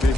B.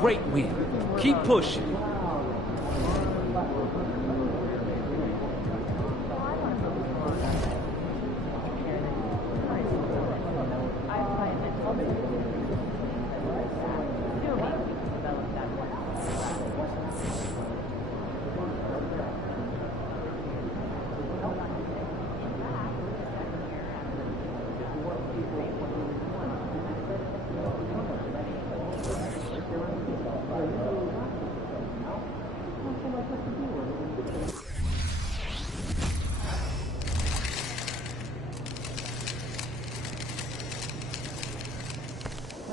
Great win. Keep pushing.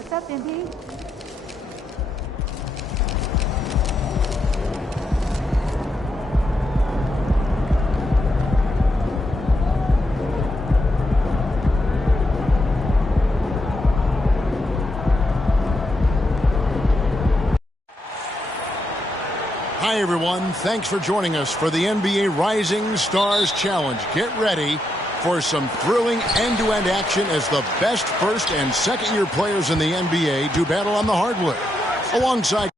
What's up, MP? Hi, everyone. Thanks for joining us for the NBA Rising Stars Challenge. Get ready for some thrilling end-to-end action as the best first and second-year players in the NBA do battle on the hardwood. Alongside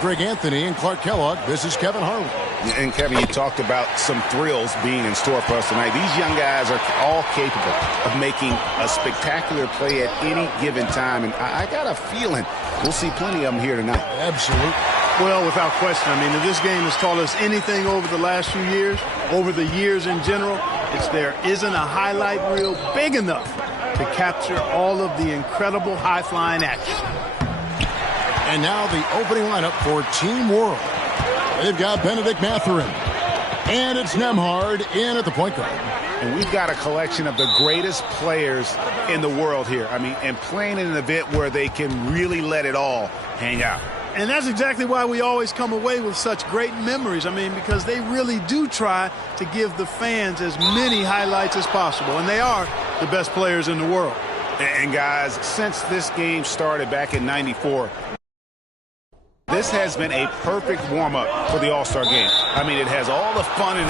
Greg Anthony and Clark Kellogg, this is Kevin Harlan. And Kevin, you talked about some thrills being in store for us tonight. These young guys are all capable of making a spectacular play at any given time. And I got a feeling we'll see plenty of them here tonight. Absolutely. Well, without question. I mean, if this game has taught us anything over the last few years, over the years in general, it's there isn't a highlight reel big enough to capture all of the incredible high-flying action. And now the opening lineup for Team World. They've got Benedict Mathurin. And it's Nembhard in at the point guard. And we've got a collection of the greatest players in the world here. I mean, and playing in an event where they can really let it all hang out. And that's exactly why we always come away with such great memories. I mean, because they really do try to give the fans as many highlights as possible. And they are the best players in the world. And guys, since this game started back in '94, this has been a perfect warm-up for the All-Star game. I mean, it has all the fun and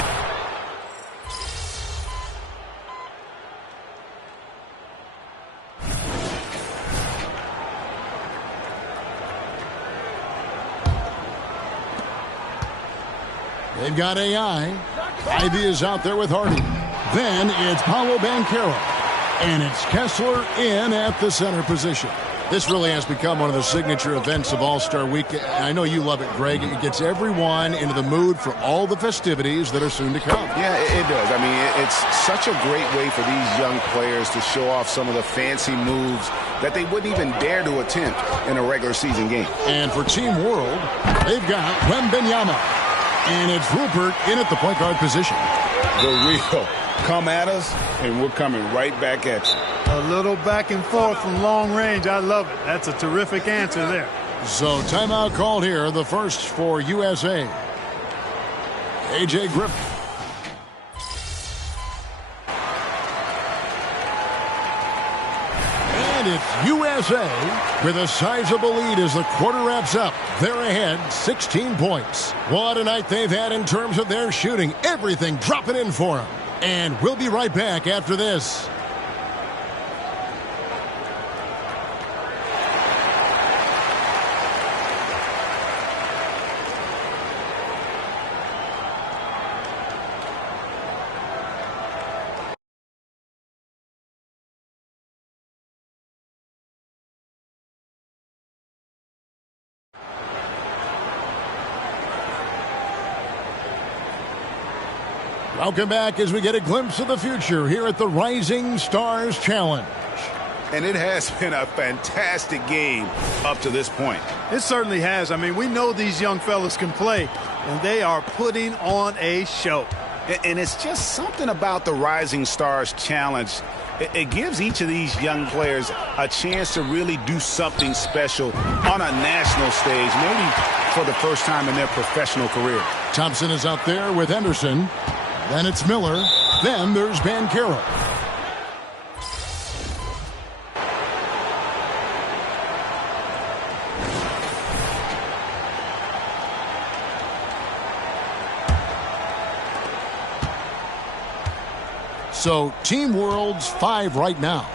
they've got AI. Ivy is out there with Hardy. Then it's Paolo Banchero. And it's Kessler in at the center position. This really has become one of the signature events of All-Star Week. I know you love it, Greg. It gets everyone into the mood for all the festivities that are soon to come. Yeah, it does. I mean, it's such a great way for these young players to show off some of the fancy moves that they wouldn't even dare to attempt in a regular season game. And for Team World, they've got Wembanyama. And it's Rupert in at the point guard position. The real Come at us, and we're coming right back at you. A little back and forth from long range. I love it. That's a terrific answer there. So timeout called here, the first for USA. A.J. Griffin. And it's USA with a sizable lead as the quarter wraps up. They're ahead 16 points. What a night they've had in terms of their shooting. Everything dropping in for them. And we'll be right back after this. Welcome back as we get a glimpse of the future here at the Rising Stars Challenge. And it has been a fantastic game up to this point. It certainly has. I mean, we know these young fellas can play, and they are putting on a show. And it's just something about the Rising Stars Challenge. It gives each of these young players a chance to really do something special on a national stage, maybe for the first time in their professional career. Thompson is out there with Henderson. Then it's Miller. Then there's Banchero. So Team World's 5 right now.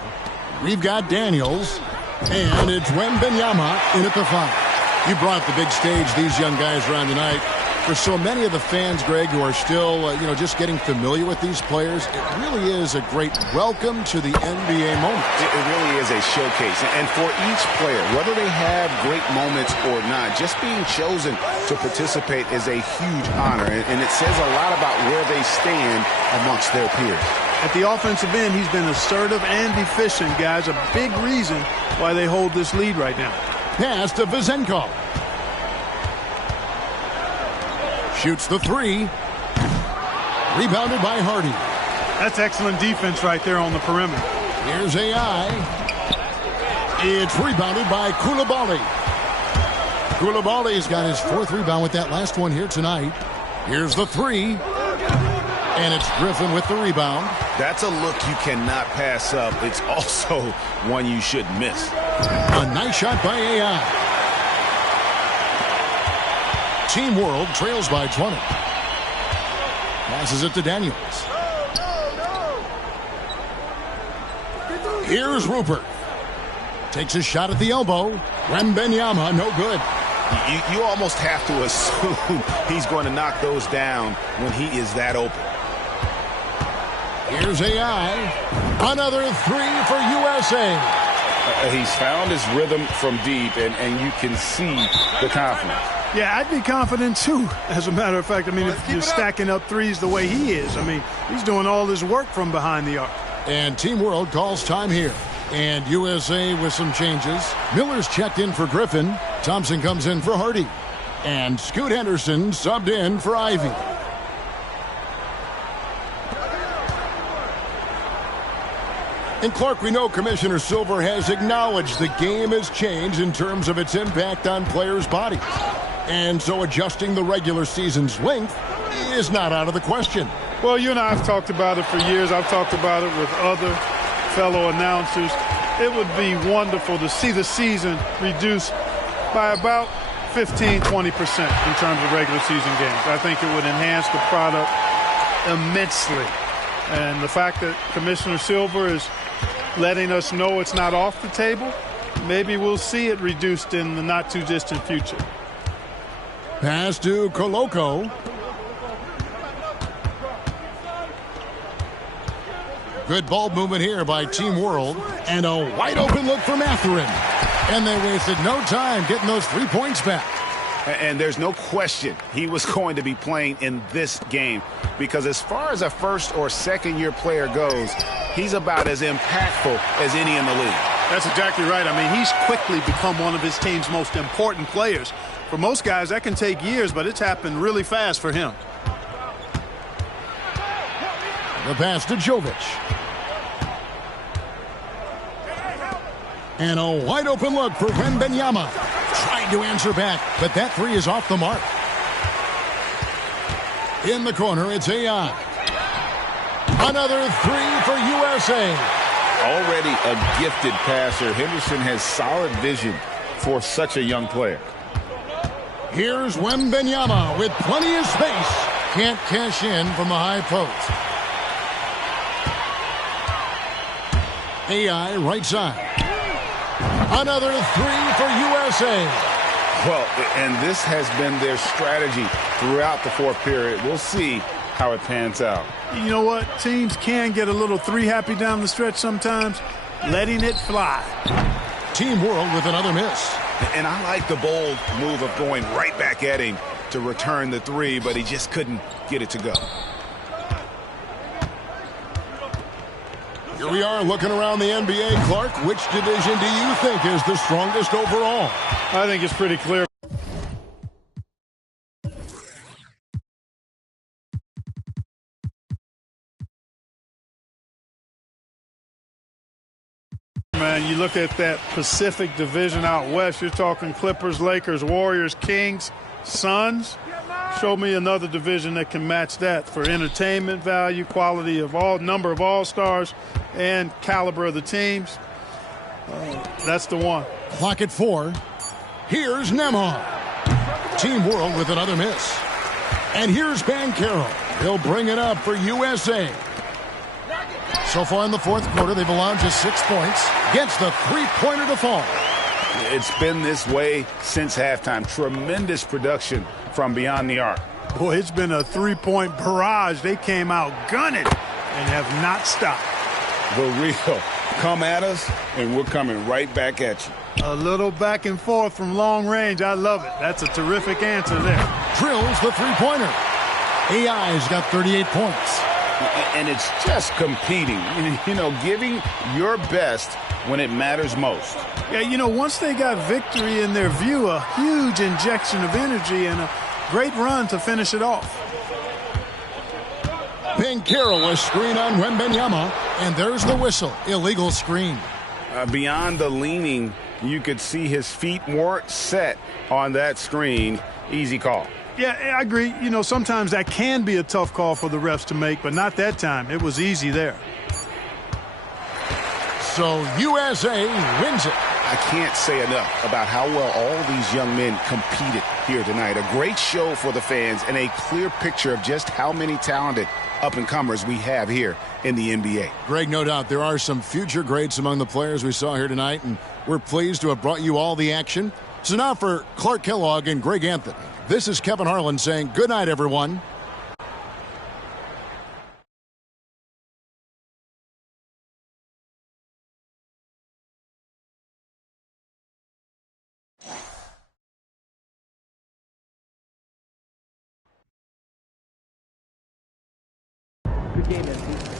We've got Daniels, and it's Wembanyama in at the 5. You brought the big stage these young guys around tonight. For so many of the fans, Greg, who are still, just getting familiar with these players, it really is a great welcome to the NBA moment. It really is a showcase. And for each player, whether they have great moments or not, just being chosen to participate is a huge honor. And it says a lot about where they stand amongst their peers. At the offensive end, he's been assertive and efficient, guys. A big reason why they hold this lead right now. Pass to Vezenkov. Shoots the 3. Rebounded by Hardy. That's excellent defense right there on the perimeter. Here's AI. It's rebounded by Coulibaly. Coulibaly's got his 4th rebound with that last one here tonight. Here's the 3. And it's Griffin with the rebound. That's a look you cannot pass up. It's also one you shouldn't miss. A nice shot by AI. Team World trails by 20. Passes it to Daniels. Here's Rupert. Takes a shot at the elbow. Wembanyama, no good. You almost have to assume he's going to knock those down when he is that open. Here's AI. Another 3 for USA. He's found his rhythm from deep, and you can see the confidence. Yeah, I'd be confident, too, as a matter of fact. I mean, if you're stacking up threes the way he is, I mean, he's doing all this work from behind the arc. And Team World calls time here. And USA with some changes. Miller's checked in for Griffin. Thompson comes in for Hardy. And Scoot Henderson subbed in for Ivy. And Clark, we know Commissioner Silver has acknowledged the game has changed in terms of its impact on players' bodies. And so adjusting the regular season's length is not out of the question. Well, you and I have talked about it for years. I've talked about it with other fellow announcers. It would be wonderful to see the season reduced by about 15-20% in terms of regular season games. I think it would enhance the product immensely. And the fact that Commissioner Silver is letting us know it's not off the table, maybe we'll see it reduced in the not-too-distant future. Pass to Koloko. Good ball movement here by Team World. And a wide-open look for Mathurin. And they wasted no time getting those 3 points back. And there's no question he was going to be playing in this game, because as far as a first or second year player goes, he's about as impactful as any in the league. That's exactly right. I mean, he's quickly become one of his team's most important players. For most guys, that can take years, but it's happened really fast for him. The pass to Jovic. And a wide open look for Wembanyama. Tried to answer back, but that three is off the mark. In the corner, it's AI. Another three for USA. Already a gifted passer, Henderson has solid vision for such a young player. Here's Wembanyama with plenty of space. Can't cash in from the high post. AI right side. Another three for USA. Well, and this has been their strategy throughout the fourth period. We'll see how it pans out. You know what? Teams can get a little three happy down the stretch sometimes, letting it fly. Team World with another miss. And I like the bold move of going right back at him to return the three, but he just couldn't get it to go. Here we are looking around the NBA. Clark, which division do you think is the strongest overall? I think it's pretty clear. Man, you look at that Pacific Division out west, you're talking Clippers, Lakers, Warriors, Kings, Suns. Show me another division that can match that for entertainment value, quality of number of all-stars, and caliber of the teams. That's the one. Clock at 4. Here's Nembhard. Team World with another miss. And here's Banchero. He'll bring it up for USA. So far in the fourth quarter, they've allowed just 6 points. Gets the three-pointer to fall. It's been this way since halftime. Tremendous production from beyond the arc. Boy, it's been a three-point barrage. They came out gunning and have not stopped. The real. Come at us, and we're coming right back at you. A little back and forth from long range. I love it. That's a terrific answer there. Drills the three-pointer. AI's got 38 points. And it's just competing, you know, giving your best when it matters most. Yeah, you know, once they got victory in their view, a huge injection of energy and a great run to finish it off. Banchero, a screen on Wembanyama, and there's the whistle. Illegal screen. Beyond the leaning, you could see his feet weren't set on that screen. Easy call. Yeah, I agree. You know, sometimes that can be a tough call for the refs to make, but not that time. It was easy there. So USA wins it. I can't say enough about how well all these young men competed here tonight. A great show for the fans and a clear picture of just how many talented up-and-comers we have here in the NBA. Greg, no doubt there are some future greats among the players we saw here tonight, and we're pleased to have brought you all the action. So now for Clark Kellogg and Greg Anthony, this is Kevin Harlan saying good night, everyone. Good game, MP.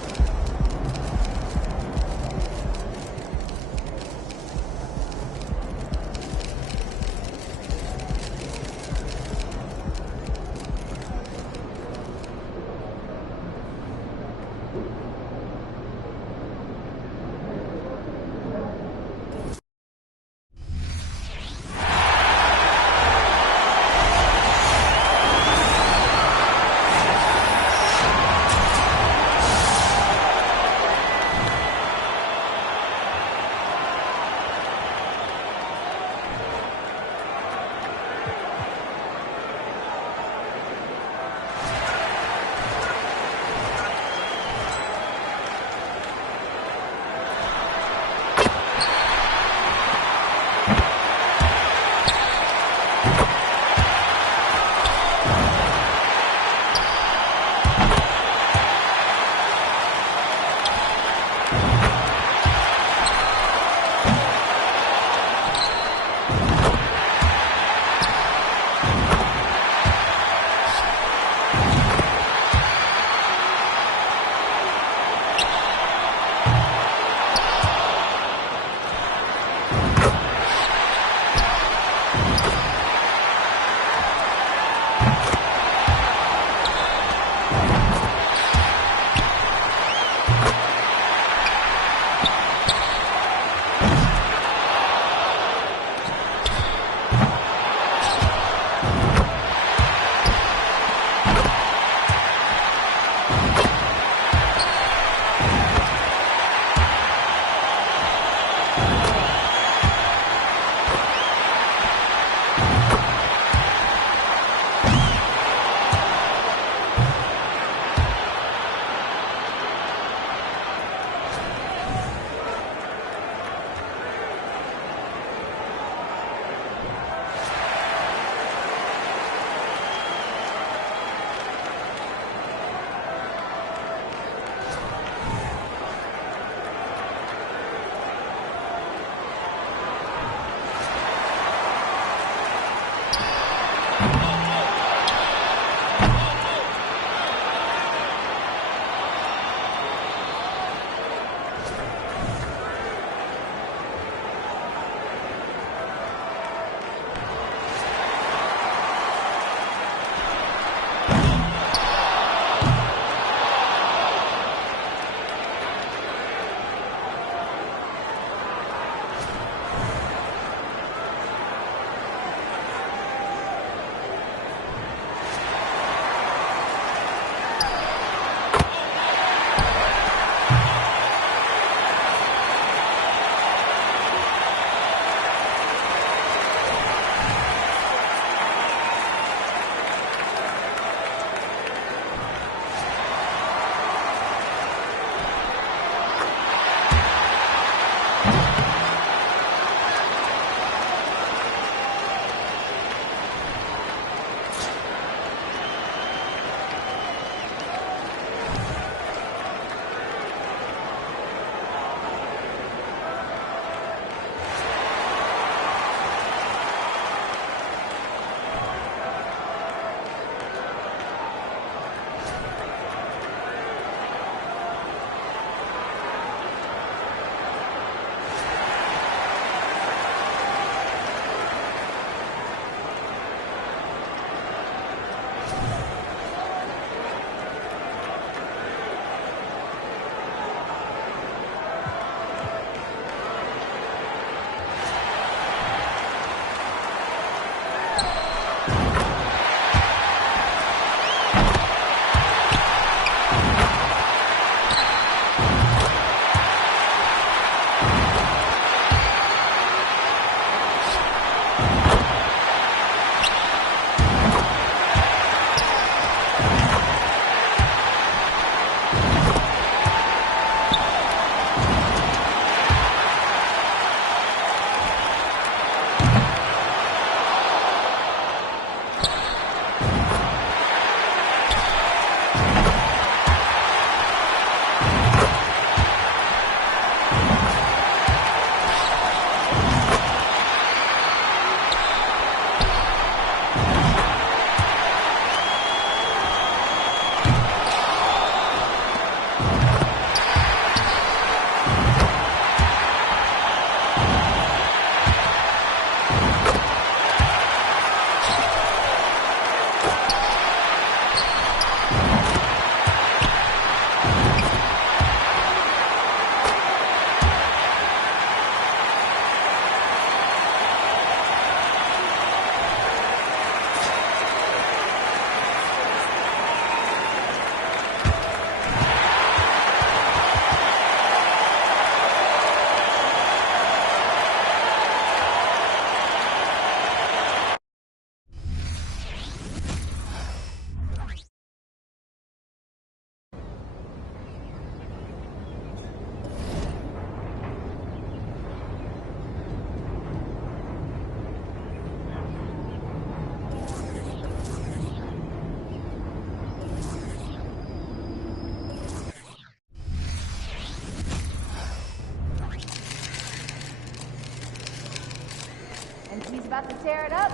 About to tear it up?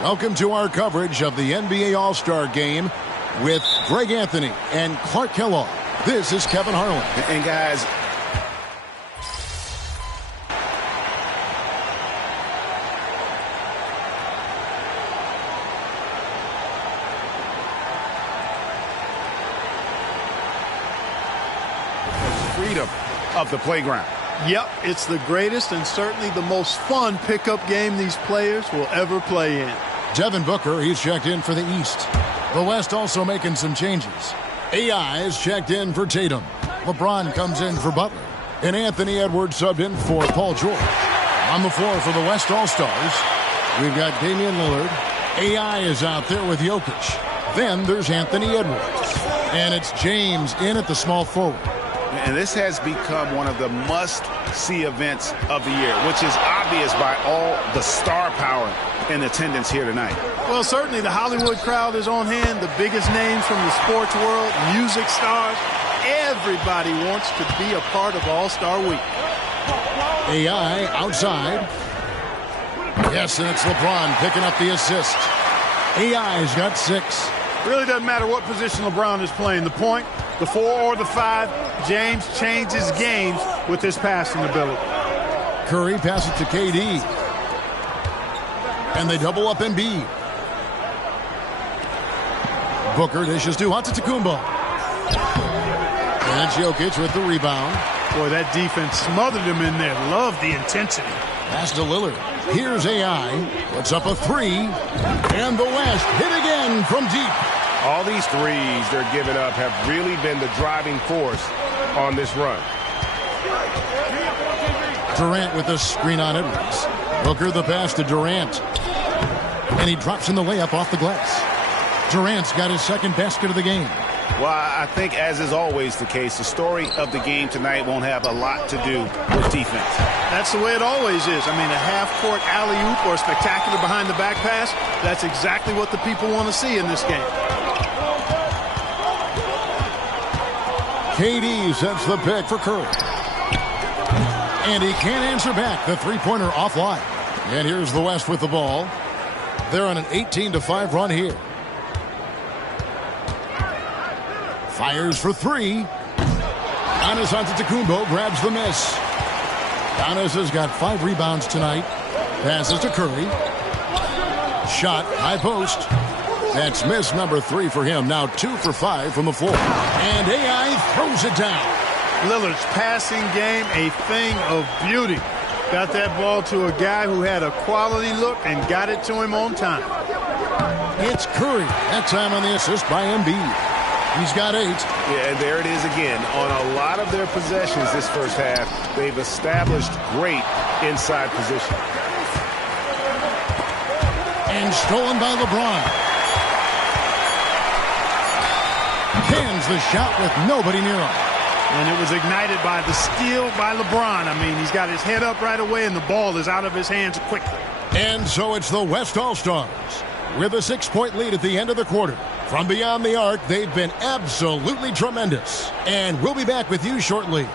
Welcome to our coverage of the NBA All-Star Game with Greg Anthony and Clark Kellogg. This is Kevin Harlan. And guys, freedom of the playground. Yep, it's the greatest and certainly the most fun pickup game these players will ever play in. Devin Booker, he's checked in for the East. The West also making some changes. AI is checked in for Tatum. LeBron comes in for Butler. And Anthony Edwards subbed in for Paul George. On the floor for the West All-Stars, we've got Damian Lillard. AI is out there with Jokic. Then there's Anthony Edwards. And it's James in at the small forward. And this has become one of the must-see events of the year, which is obvious by all the star power in attendance here tonight. Well, certainly the Hollywood crowd is on hand, the biggest names from the sports world, music stars. Everybody wants to be a part of All-Star Week. AI outside. Yes, and it's LeBron picking up the assist. AI's got 6. Really doesn't matter what position LeBron is playing, the point, the 4 or the 5, James changes games with his passing ability. Curry passes to KD. And they double up Embiid. Booker dishes to Antetokounmpo. And it's Jokic with the rebound. Boy, that defense smothered him in there. Love the intensity. Pass to Lillard. Here's AI. Puts up a 3. And the West hit again from deep. All these threes they're giving up have really been the driving force on this run. Durant with a screen on Edwards. Booker the pass to Durant. And he drops in the layup off the glass. Durant's got his second basket of the game. Well, I think, as is always the case, the story of the game tonight won't have a lot to do with defense. That's the way it always is. I mean, a half-court alley-oop or a spectacular behind-the-back pass, that's exactly what the people want to see in this game. KD sets the pick for Curry. And he can't answer back. The three-pointer offline. And here's the West with the ball. They're on an 18-5 run here. Fires for 3. Giannis Antetokounmpo grabs the miss. Giannis has got 5 rebounds tonight. Passes to Curry. Shot, high post. That's miss number 3 for him. Now 2 for 5 from the floor. And AI throws it down. Lillard's passing game, a thing of beauty. Got that ball to a guy who had a quality look and got it to him on time. It's Curry. That time on the assist by Embiid. He's got 8. Yeah, and there it is again. On a lot of their possessions this first half, they've established great inside position. And stolen by LeBron. Cans the shot with nobody near him. And it was ignited by the steal by LeBron. I mean, he's got his head up right away, and the ball is out of his hands quickly. And so it's the West All-Stars with a 6-point lead at the end of the quarter. From beyond the arc, they've been absolutely tremendous. And we'll be back with you shortly.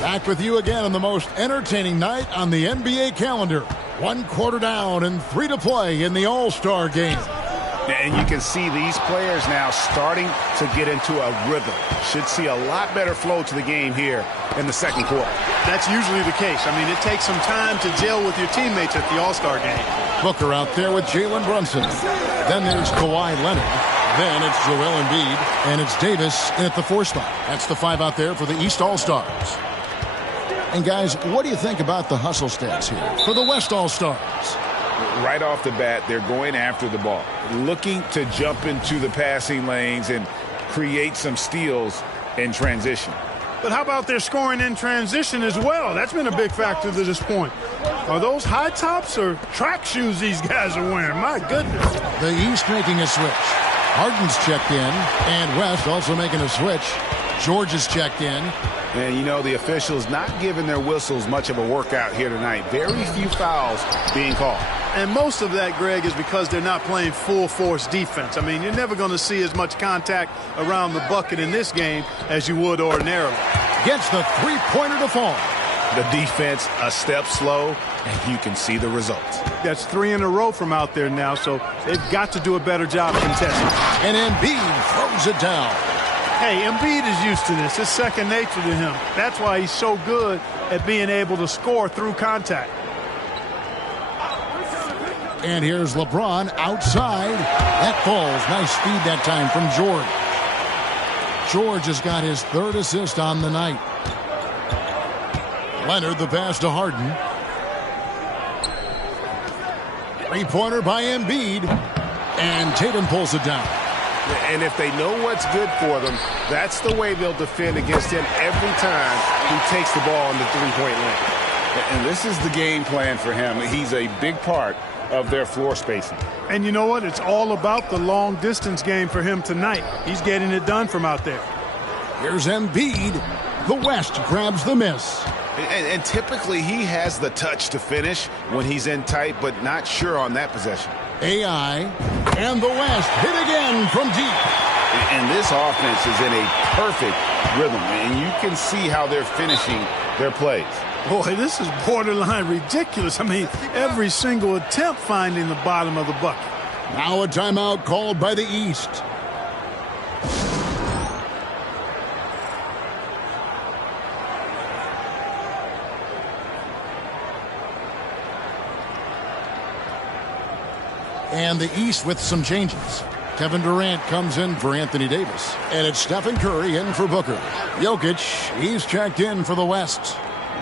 Back with you again on the most entertaining night on the NBA calendar. 1 quarter down and 3 to play in the All-Star game. And you can see these players now starting to get into a rhythm. Should see a lot better flow to the game here in the second quarter. That's usually the case. I mean, it takes some time to gel with your teammates at the All-Star game. Booker out there with Jalen Brunson. Then there's Kawhi Leonard. Then it's Joel Embiid. And it's Davis in at the 4 spot. That's the 5 out there for the East All-Stars. And guys, what do you think about the hustle stats here for the West All-Stars? Right off the bat, they're going after the ball, looking to jump into the passing lanes and create some steals in transition. But how about their scoring in transition as well? That's been a big factor to this point. Are those high tops or track shoes these guys are wearing? My goodness. The East making a switch. Harden's checked in, and West also making a switch. George is checked in. And, you know, the officials not giving their whistles much of a workout here tonight. Very few fouls being called. And most of that, Greg, is because they're not playing full-force defense. I mean, you're never going to see as much contact around the bucket in this game as you would ordinarily. Gets the three-pointer to fall. The defense a step slow, and you can see the results. That's 3 in a row from out there now, so they've got to do a better job contesting. And Embiid throws it down. Hey, Embiid is used to this. It's second nature to him. That's why he's so good at being able to score through contact. And here's LeBron outside. That falls. Nice speed that time from George. George has got his 3rd assist on the night. Leonard the pass to Harden. Three-pointer by Embiid. And Tatum pulls it down. And if they know what's good for them, that's the way they'll defend against him every time he takes the ball in the three-point lane. And this is the game plan for him. He's a big part of their floor spacing. And you know what? It's all about the long-distance game for him tonight. He's getting it done from out there. Here's Embiid. The West grabs the miss. And typically he has the touch to finish when he's in tight, but not sure on that possession. AI and the West hit again from deep. And this offense is in a perfect rhythm, and you can see how they're finishing their plays. Boy, this is borderline ridiculous. I mean, every single attempt finding the bottom of the bucket. Now a timeout called by the East. And the East with some changes. Kevin Durant comes in for Anthony Davis. And it's Stephen Curry in for Booker. Jokic, he's checked in for the West.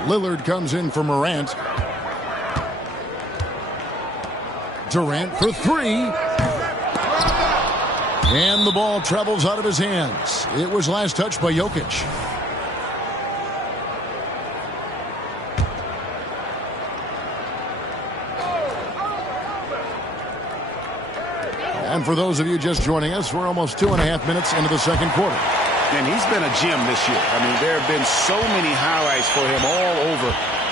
Lillard comes in for Morant. Durant for 3. And the ball travels out of his hands. It was last touched by Jokic. And for those of you just joining us, we're almost 2.5 minutes into the second quarter. And he's been a gem this year. I mean, there have been so many highlights for him all over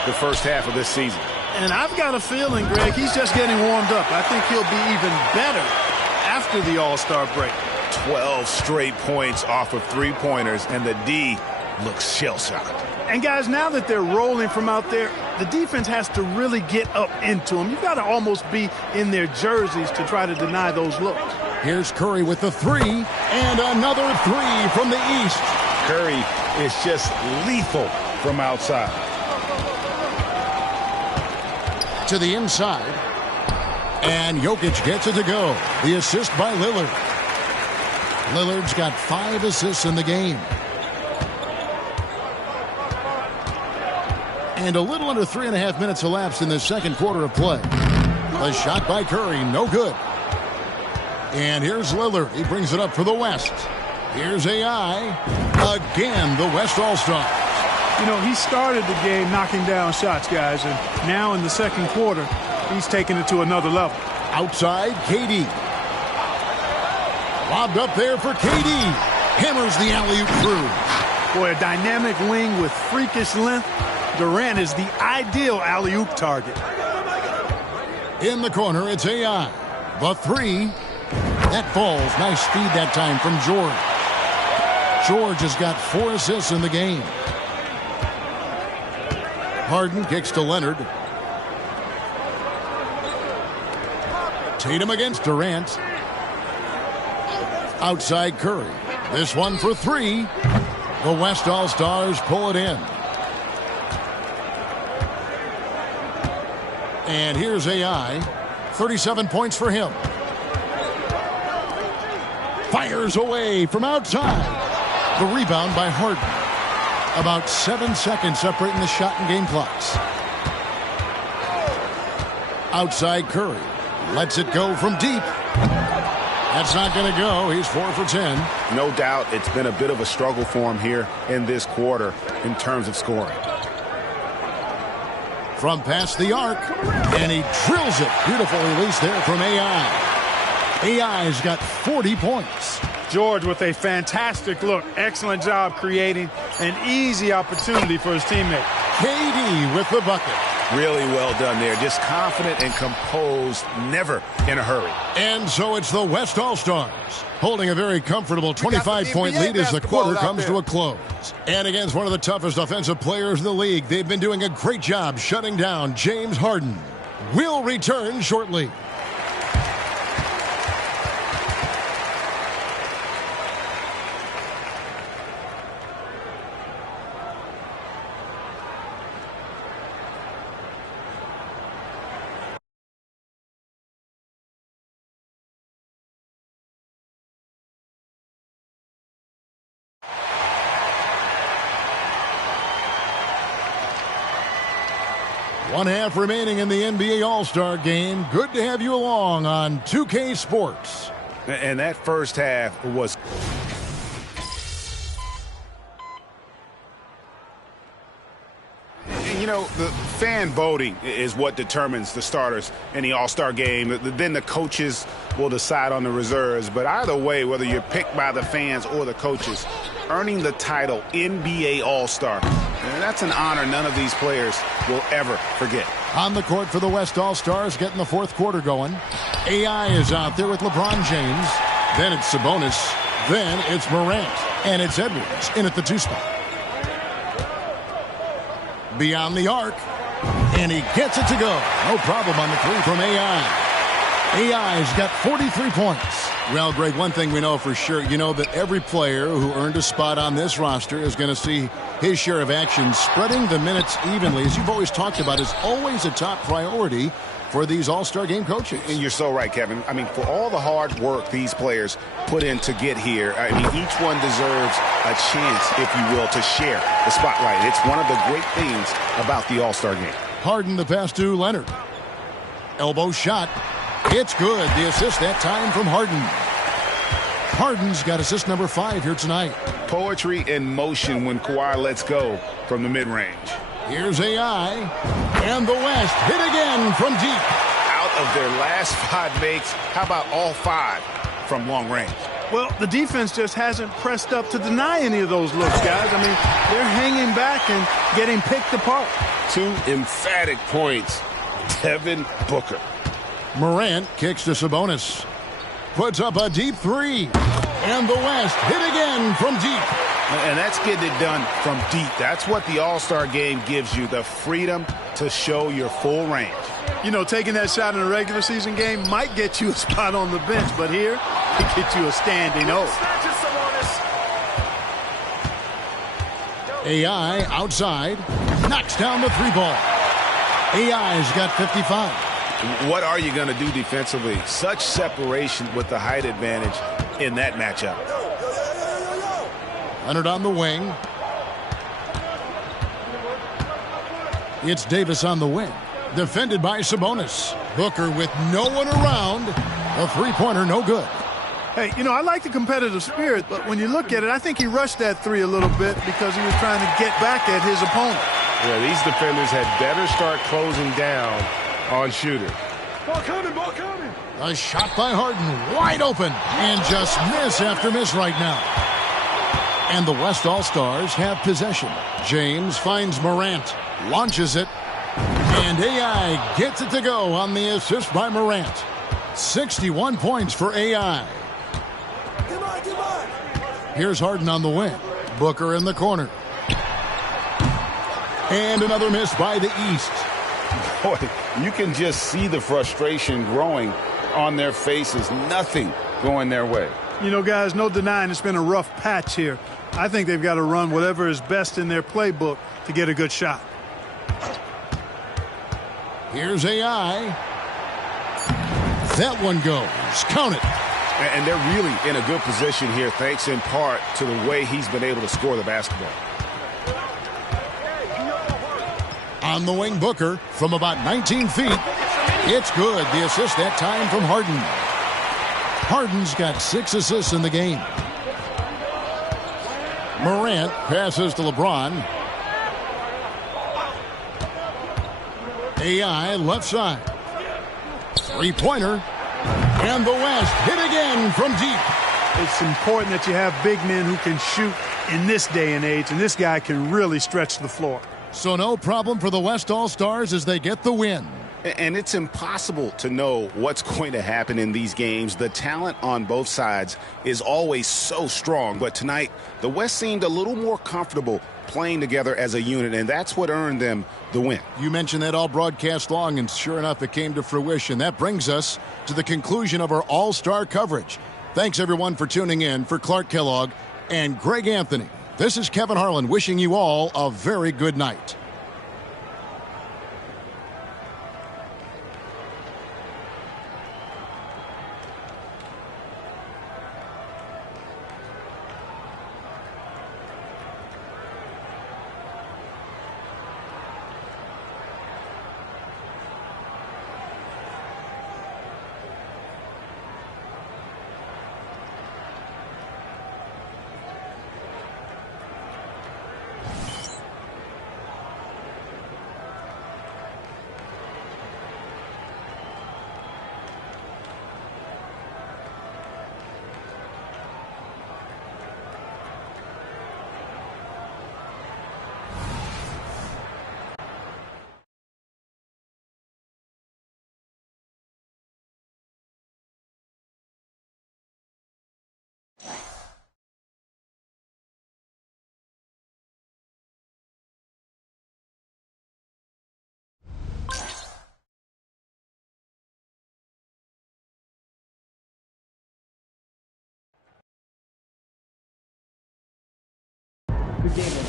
the first half of this season. And I've got a feeling, Greg, he's just getting warmed up. I think he'll be even better after the All-Star break. 12 straight points off of three-pointers, and the D looks shell-shocked. And, guys, now that they're rolling from out there, the defense has to really get up into them. You've got to almost be in their jerseys to try to deny those looks. Here's Curry with the 3, and another 3 from the East. Curry is just lethal from outside. To the inside, and Jokic gets it to go. The assist by Lillard. Lillard's got 5 assists in the game. And a little under 3.5 minutes elapsed in the second quarter of play. The shot by Curry, no good. And here's Lillard. He brings it up for the West. Here's AI. Again, the West All-Star. You know, he started the game knocking down shots, guys, and now in the second quarter, he's taking it to another level. Outside, KD. Lobbed up there for KD. Hammers the alley-oop through. Boy, a dynamic wing with freakish length. Durant is the ideal alley-oop target. In the corner, it's AI. The 3. That falls. Nice speed that time from George. George has got 4 assists in the game. Harden kicks to Leonard. Tatum against Durant. Outside Curry. This one for 3. The West All-Stars pull it in. And here's AI. 37 points for him. Fires away from outside. The rebound by Harden. About 7 seconds separating the shot and game clocks. Outside Curry. Lets it go from deep. That's not going to go. He's 4 for 10. No doubt it's been a bit of a struggle for him here in this quarter in terms of scoring. From past the arc, and he drills it. Beautiful release there from AI. AI's got 40 points. George with a fantastic look. Excellent job creating an easy opportunity for his teammate. KD with the bucket. Really well done there. Just confident and composed, never in a hurry. And so it's the West All-Stars holding a very comfortable 25-point lead as the quarter comes to a close. And against one of the toughest offensive players in the league, they've been doing a great job shutting down James Harden. We'll return shortly. One half remaining in the NBA All-Star Game. Good to have you along on 2K Sports. And that first half was... You know, the fan voting is what determines the starters in the All-Star Game. Then the coaches will decide on the reserves. But either way, whether you're picked by the fans or the coaches, earning the title NBA All-Star, that's an honor none of these players will ever forget. On the court for the West All-Stars, getting the fourth quarter going. AI is out there with LeBron James. Then it's Sabonis. Then it's Morant. And it's Edwards in at the 2 spot. Beyond the arc, and he gets it to go. No problem on the 3 from AI. AI's got 43 points. Well, Greg, one thing we know for sure, you know that every player who earned a spot on this roster is going to see his share of action. Spreading the minutes evenly, as you've always talked about, is always a top priority for these All-Star Game coaches. And you're so right, Kevin. I mean, for all the hard work these players put in to get here, I mean, each one deserves a chance, if you will, to share the spotlight. It's one of the great things about the All-Star Game. Harden the pass to Leonard. Elbow shot. It's good. The assist that time from Harden. Harden's got assist number 5 here tonight. Poetry in motion when Kawhi lets go from the mid-range. Here's AI. And the West hit again from deep. Out of their last 5 makes, how about all 5 from long range? Well, the defense just hasn't pressed up to deny any of those looks, guys. I mean, they're hanging back and getting picked apart. 2 emphatic points. Devin Booker. Morant kicks to Sabonis. Puts up a deep 3. And the West hit again from deep. And that's getting it done from deep. That's what the All-Star Game gives you, the freedom to show your full range. You know, taking that shot in a regular season game might get you a spot on the bench, but here, it gets you a standing O. AI outside. Knocks down the 3 ball. AI's got 55. What are you going to do defensively? Such separation with the height advantage in that matchup. Leonard on the wing. It's Davis on the wing. Defended by Sabonis. Booker with no one around. A 3-pointer, no good. Hey, you know, I like the competitive spirit, but when you look at it, I think he rushed that 3 a little bit because he was trying to get back at his opponent. Yeah, these defenders had better start closing down on shooters. Ball coming, ball coming. A shot by Harden, wide open, and just miss after miss right now. And the West All-Stars have possession. James finds Morant, launches it, and AI gets it to go on the assist by Morant. 61 points for AI. Here's Harden on the wing. Booker in the corner. And another miss by the East. Boy, you can just see the frustration growing on their faces. Nothing going their way. You know, guys, no denying it's been a rough patch here. I think they've got to run whatever is best in their playbook to get a good shot. Here's AI. That one goes. Count it. And they're really in a good position here, thanks in part to the way he's been able to score the basketball. On the wing, Booker from about 19 feet. It's good. The assist that time from Harden. Harden's got 6 assists in the game. Morant passes to LeBron. AI left side. Three-pointer. And the West hit again from deep. It's important that you have big men who can shoot in this day and age, and this guy can really stretch the floor. So no problem for the West All-Stars as they get the win. And it's impossible to know what's going to happen in these games. The talent on both sides is always so strong. But tonight, the West seemed a little more comfortable playing together as a unit, and that's what earned them the win. You mentioned that all broadcast long, and sure enough, it came to fruition. That brings us to the conclusion of our All-Star coverage. Thanks, everyone, for tuning in. For Clark Kellogg and Greg Anthony, this is Kevin Harlan wishing you all a very good night. Good game, man.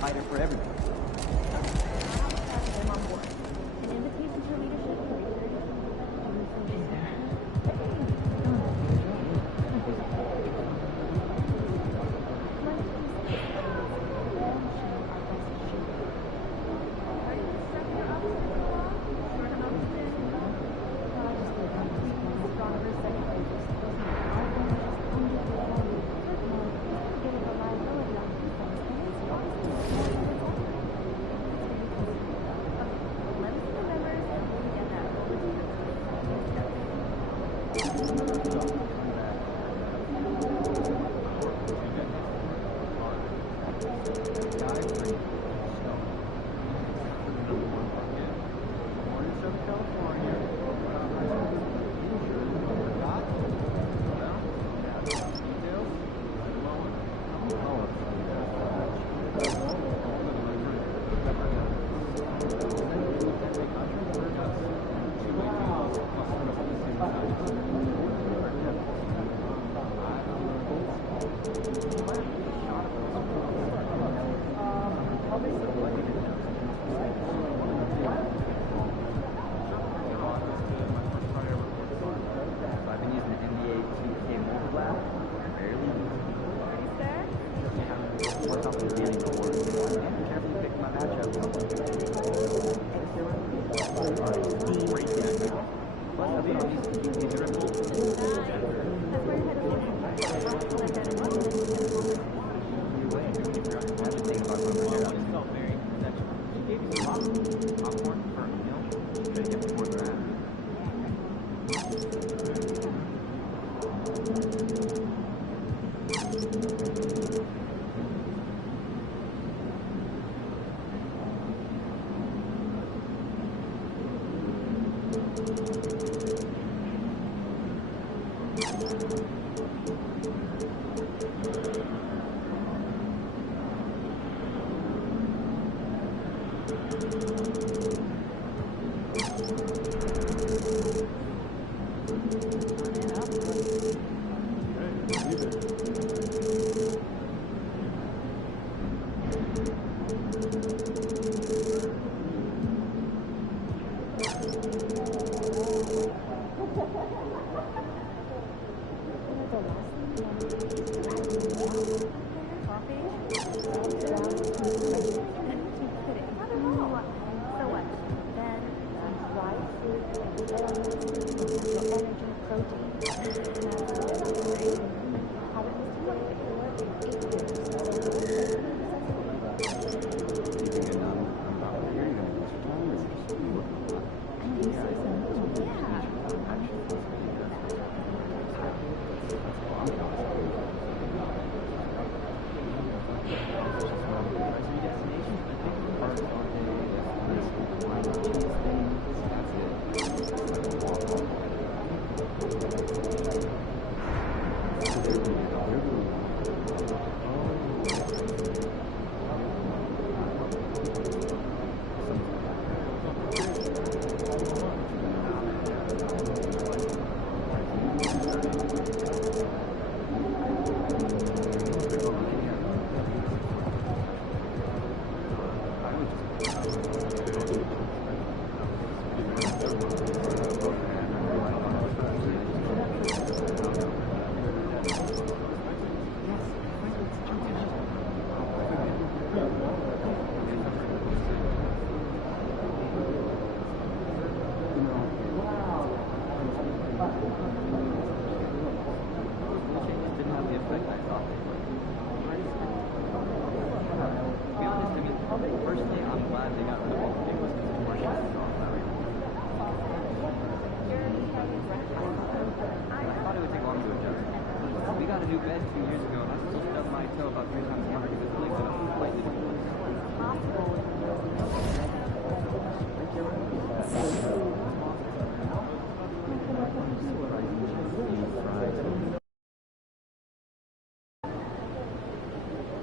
Fighter for everybody.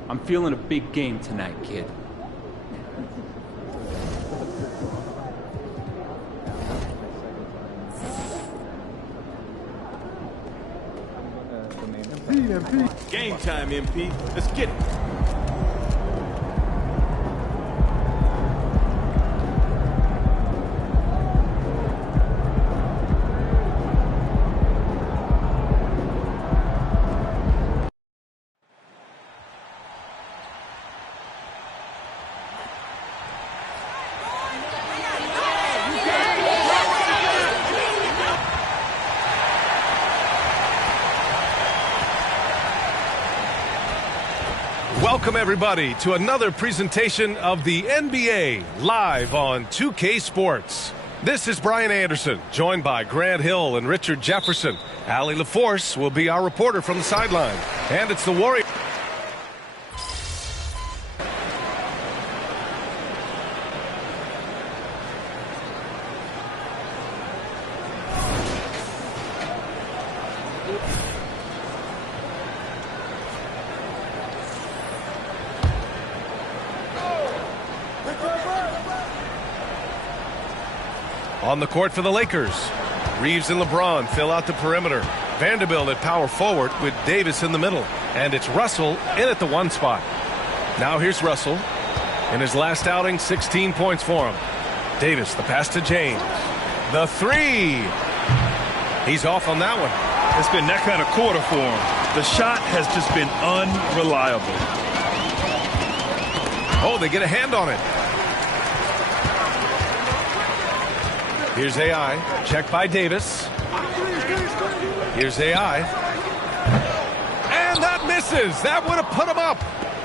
I'm feeling a big game tonight, kid. Game time, MP. Let's get it. Welcome, everybody, to another presentation of the NBA live on 2K Sports. This is Brian Anderson, joined by Grant Hill and Richard Jefferson. Allie LaForce will be our reporter from the sideline. And it's the Warriors. On the court for the Lakers, Reeves and LeBron fill out the perimeter. Vanderbilt at power forward with Davis in the middle. And it's Russell in at the 1 spot. Now here's Russell. In his last outing, 16 points for him. Davis, the pass to James. The 3. He's off on that one. It's been that kind of quarter for him. The shot has just been unreliable. Oh, they get a hand on it. Here's AI. Check by Davis. Here's AI. And that misses. That would have put him up.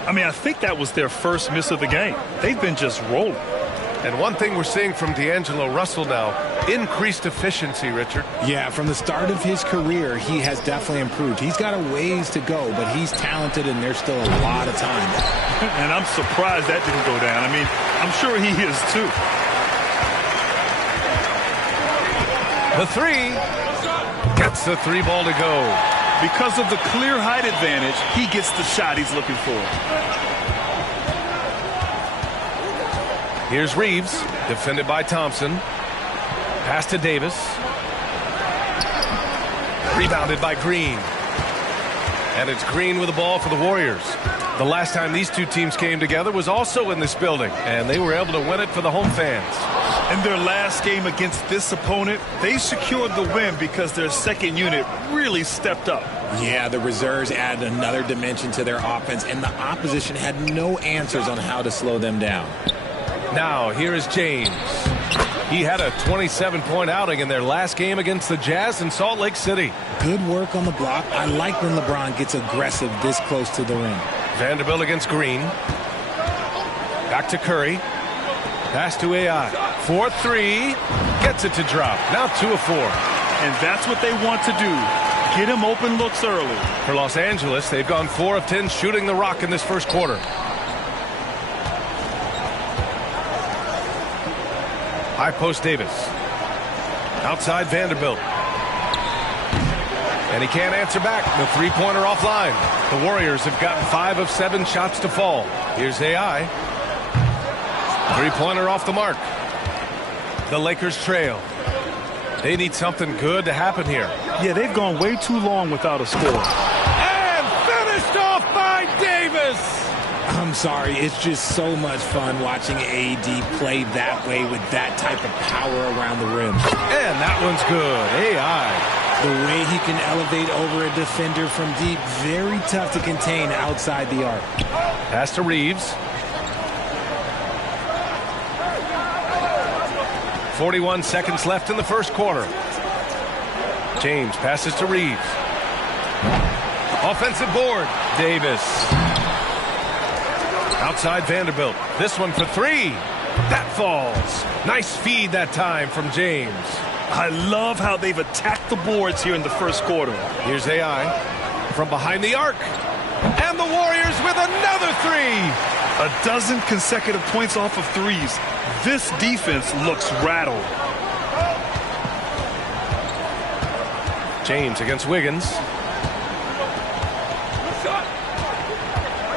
I mean, I think that was their first miss of the game. They've been just rolling. And one thing we're seeing from D'Angelo Russell now, increased efficiency, Richard. Yeah, from the start of his career, he has definitely improved. He's got a ways to go, but he's talented, and there's still a lot of time. And I'm surprised that didn't go down. I mean, I'm sure he is, too. The 3 gets the 3 ball to go. Because of the clear height advantage, he gets the shot he's looking for. Here's Reeves, defended by Thompson. Pass to Davis. Rebounded by Green. And it's Green with the ball for the Warriors. The last time these two teams came together was also in this building, and they were able to win it for the home fans. In their last game against this opponent, they secured the win because their second unit really stepped up. Yeah, the reserves added another dimension to their offense, and the opposition had no answers on how to slow them down. Now, here is James. He had a 27-point outing in their last game against the Jazz in Salt Lake City. Good work on the block. I like when LeBron gets aggressive this close to the rim. Vanderbilt against Green. Back to Curry. Pass to AI. 4-3. Gets it to drop. Now 2 of 4. And that's what they want to do. Get him open looks early. For Los Angeles, they've gone 4 of 10 shooting the rock in this first quarter. High post Davis. Outside Vanderbilt. And he can't answer back. The three-pointer offline. The Warriors have gotten 5 of 7 shots to fall. Here's AI. Three-pointer off the mark. The Lakers trail. They need something good to happen here. Yeah, they've gone way too long without a score. And finished off by Davis. I'm sorry, it's just so much fun watching AD play that way with that type of power around the rim. And that one's good. AI. The way he can elevate over a defender from deep, very tough to contain outside the arc. Pass to Reeves. 41 seconds left in the first quarter. James passes to Reeves. Offensive board. Davis. Outside Vanderbilt. This one for 3. That falls. Nice feed that time from James. I love how they've attacked the boards here in the first quarter. Here's AI from behind the arc. And the Warriors with another 3. A dozen consecutive points off of threes. This defense looks rattled. James against Wiggins.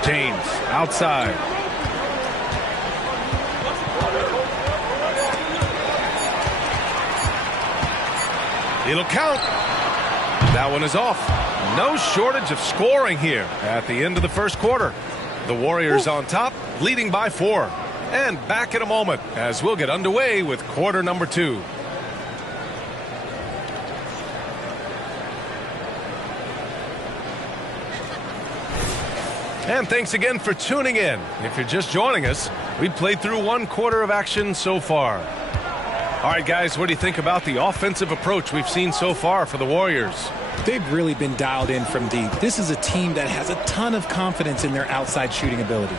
James outside. It'll count. That one is off. No shortage of scoring here at the end of the first quarter. The Warriors on top, leading by 4. And back in a moment as we'll get underway with quarter number 2. And thanks again for tuning in. If you're just joining us, we've played through 1 quarter of action so far. All right, guys, what do you think about the offensive approach we've seen so far for the Warriors? They've really been dialed in from deep. This is a team that has a ton of confidence in their outside shooting ability.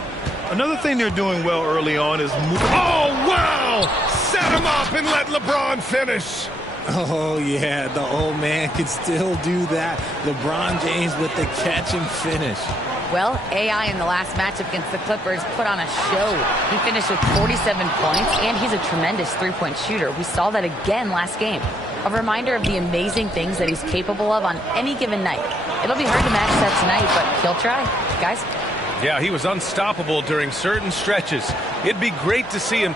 Another thing they're doing well early on is moving. Oh, wow! Set him up and let LeBron finish. Oh, yeah, the old man can still do that. LeBron James with the catch and finish. Well, AI in the last matchup against the Clippers put on a show. He finished with 47 points, and he's a tremendous three-point shooter. We saw that again last game. A reminder of the amazing things that he's capable of on any given night. It'll be hard to match that tonight, but he'll try. Guys? Yeah, he was unstoppable during certain stretches. It'd be great to see him